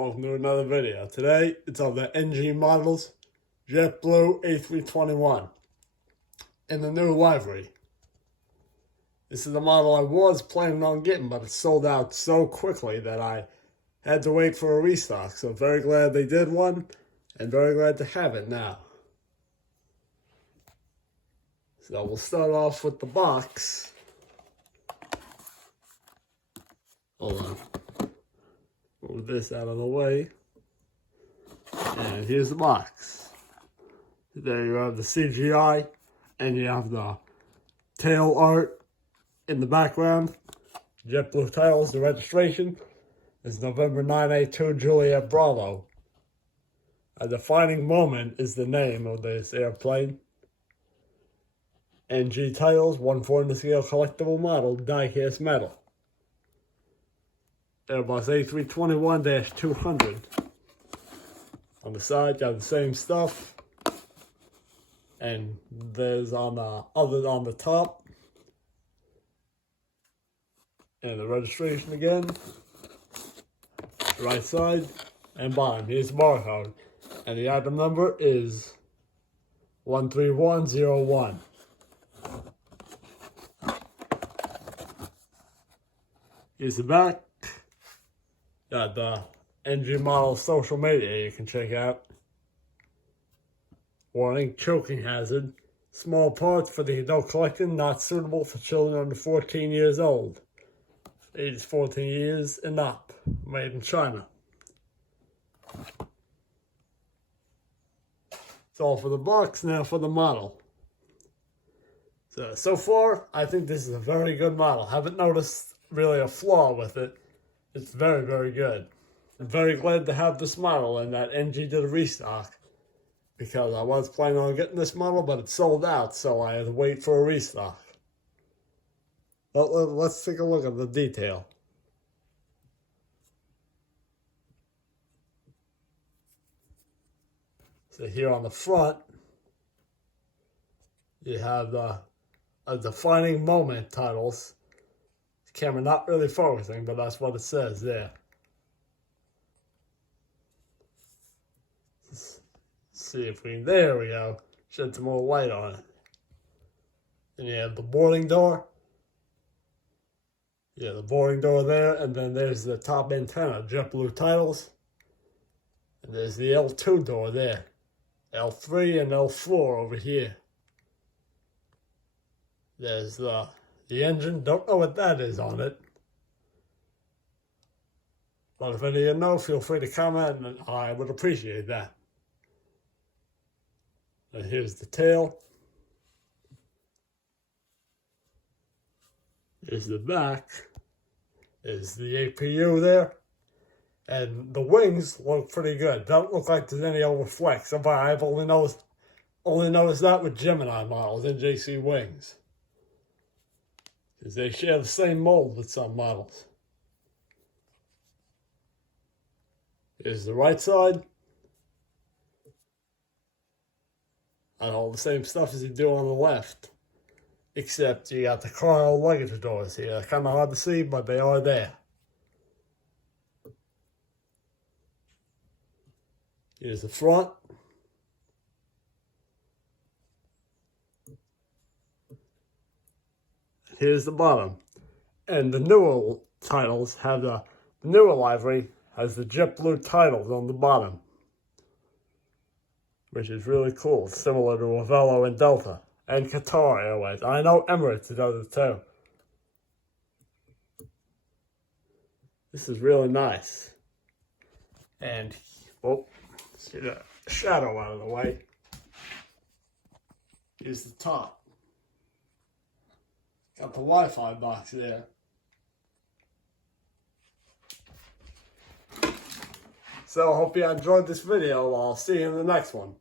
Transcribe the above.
Welcome to another video. Today, it's on the NG models, JetBlue A321 in the new livery. This is the model I was planning on getting, but it sold out so quickly that I had to wait for a restock. So very glad they did one, and very glad to have it now. So we'll start off with the box. Hold on. Move this out of the way. And here's the box. There you have the CGI, and you have the tail art in the background. JetBlue titles, the registration is November 982 Juliet Bravo. A defining moment is the name of this airplane. NG titles, 1/4 scale collectible model, die-cast metal. Airbus A321-200. On the side, got the same stuff. And there's on the top. And the registration again. Right side and bottom. Here's the barcode. And the item number is 13101. Here's the back. Got the NG model social media you can check out. Warning, choking hazard. Small parts for the adult collection, not suitable for children under 14 years old. Age 14 years and up. Made in China. That's all for the box, now for the model. So far, I think this is a very good model. Haven't noticed really a flaw with it. It's very, very good. I'm very glad to have this model and that NG did a restock, because I was planning on getting this model, but it sold out, so I had to wait for a restock. But let's take a look at the detail. So here on the front, you have a defining moment titles. Camera not really focusing, but that's what it says there. Let's see if there we go, shed some more light on it. And you have the boarding door. Yeah, the boarding door there, and then there's the top antenna, JetBlue titles. And there's the L2 door there. L3 and L4 over here. There's the engine, don't know what that is on it. But if any of you know, feel free to comment, and I would appreciate that. And here's the tail. Here's the back. There's the APU there. And the wings look pretty good. Don't look like there's any overflex. I've only noticed that with Gemini models, NJC wings. Because they share the same mold with some models. Here's the right side. And all the same stuff as you do on the left. Except you got the cargo luggage doors here. They're kind of hard to see, but they are there. Here's the front. Here's the bottom. And the newer titles have the newer livery has the JetBlue titles on the bottom, which is really cool. Similar to Avelo and Delta and Qatar Airways. I know Emirates does it too. This is really nice. And, oh, let's get a shadow out of the way. Here's the top. Got the Wi-Fi box there. So I hope you enjoyed this video. I'll see you in the next one.